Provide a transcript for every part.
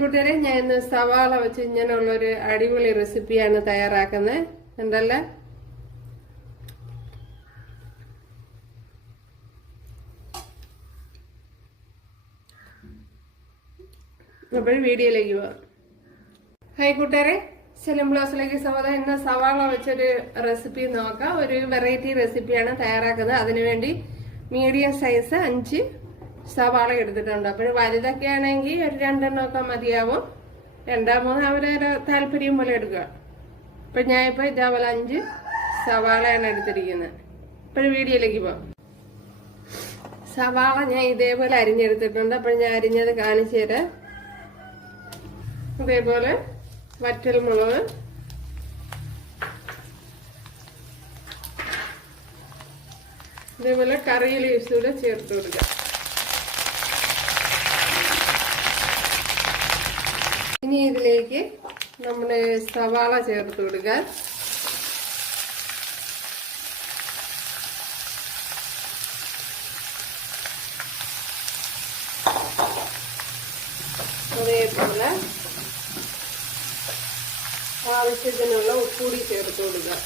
കൂട്ടുകാരെ, ഞാൻ ഇന്ന് സവാള വെച്ച് ഇങ്ങനെയുള്ളൊരു അടിപൊളി റെസിപ്പിയാണ് തയ്യാറാക്കുന്നത്. ഉണ്ടല്ലേ? അപ്പോൾ വീഡിയോയിലേക്ക് പോവാം. ഹായ് കൂട്ടുകാരെ, സെലിം ബ്ലോസിലേക്ക് സ്വാഗതം. ഇന്ന് സവാള വെച്ചൊരു റെസിപ്പി നോക്കാം. ഒരു വെറൈറ്റി റെസിപ്പിയാണ് തയ്യാറാക്കുന്നത്. അതിനുവേണ്ടി മീഡിയം സൈസ് 5 സവാള എടുത്തിട്ടുണ്ട്. അപ്പോൾ വലുതൊക്കെ ആണെങ്കിൽ ഒരു 2 മതിയാവും. 2-3 അവരവരെ താല്പര്യം പോലെ എടുക്കുക. അപ്പൊ ഞാനിപ്പോ ഇതേപോലെ 5 സവാളയാണ് എടുത്തിരിക്കുന്നത്. ഇപ്പോൾ വീഡിയോയിലേക്ക് പോവാം. സവാള ഞാൻ ഇതേപോലെ അരിഞ്ഞെടുത്തിട്ടുണ്ട്. അപ്പോൾ ഞാൻ അരിഞ്ഞത് കാണിച്ചു തരാം. അതേപോലെ വറ്റൽമുളക്, ഇതേപോലെ കറി ലീവ്സ് കൂടെ ചേർത്ത് കൊടുക്കുക. ഇനി ഇതിലേക്ക് നമ്മുടെ സവാള ചേർത്ത് കൊടുക്കുക. അതേപോലെ ആവശ്യത്തിനുള്ള ഉപ്പുകൂടി ചേർത്ത് കൊടുക്കുക.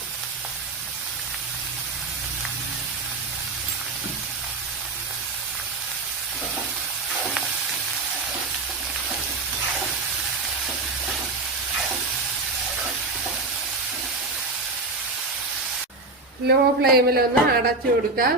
ലോ ഫ്ലെയിമിലൊന്ന് അടച്ചു കൊടുക്കാം.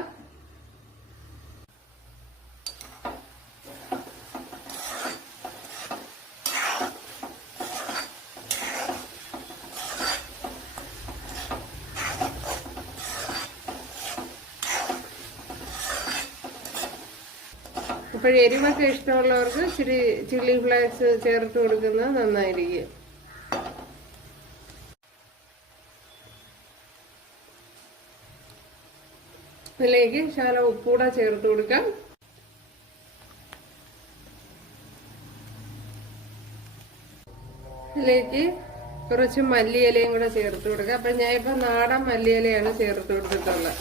അപ്പോൾ എരിവൊക്കെ ഇഷ്ടമുള്ളവർക്ക് ഇച്ചിരി ചില്ലി ഫ്ലേക്സ് ചേർത്ത് കൊടുക്കുന്നത് നന്നായിരിക്കും. ഇതിലേക്ക് ശകലം ഉപ്പൂടെ ചേർത്ത് കൊടുക്കാം. ഇതിലേക്ക് കുറച്ച് മല്ലിയിലയും കൂടെ ചേർത്ത് കൊടുക്കാം. അപ്പൊ ഞാൻ ഇപ്പൊ നാടൻ മല്ലിയിലയാണ് ചേർത്ത് കൊടുത്തിട്ടുള്ളത്.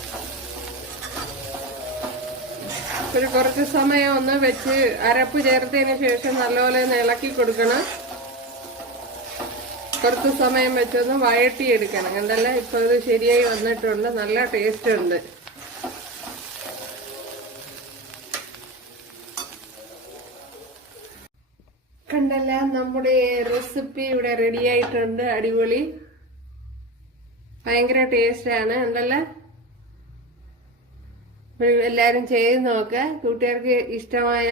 ഒരു കുറച്ച് സമയം ഒന്ന് വെച്ച് അരപ്പ് ചേർത്തതിന് ശേഷം നല്ലപോലെ ഇളക്കി കൊടുക്കണം. കുറച്ച് സമയം വെച്ചൊന്ന് വഴട്ടിയെടുക്കണം. കണ്ടല്ലേ, ഇപ്പൊ ഇത് ശരിയായി വന്നിട്ടുണ്ട്. നല്ല ടേസ്റ്റ് ഉണ്ട്. കണ്ടല്ല, നമ്മുടെ റെസിപ്പി ഇവിടെ റെഡി ആയിട്ടുണ്ട്. അടിപൊളി, ഭയങ്കര ടേസ്റ്റ് ആണ്. ഉണ്ടല്ലേ, എല്ലാരും ചെയ്ത് നോക്കുക. കൂട്ടുകാർക്ക് ഇഷ്ടമായ